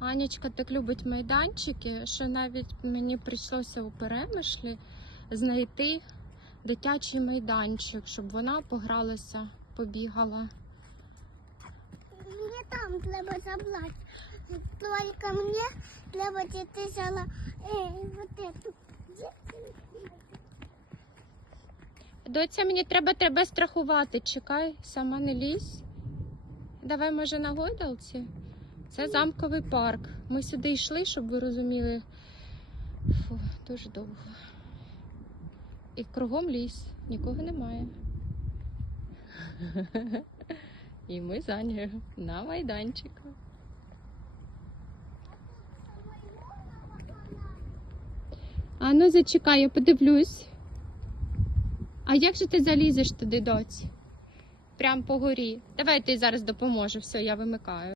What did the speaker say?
Анічка так любить майданчики, що навіть мені прийшлося у перемишлі знайти дитячий майданчик, щоб вона погралася, побігала. Мені там треба забрати. Тільки мені треба діти взяла е, вот эту. Доця, мені треба тебе страхувати. Чекай, сама не лізь. Давай, може, на гойдалці. Це замковий парк. Ми сюди йшли, щоб ви розуміли. Фу, дуже довго. І кругом ліс, нікого немає. І ми за на майданчику. А ну зачекай, я подивлюсь. А як же ти залізеш туди, доць? Прям по горі. Давай тобі зараз допоможу. Все, я вимикаю.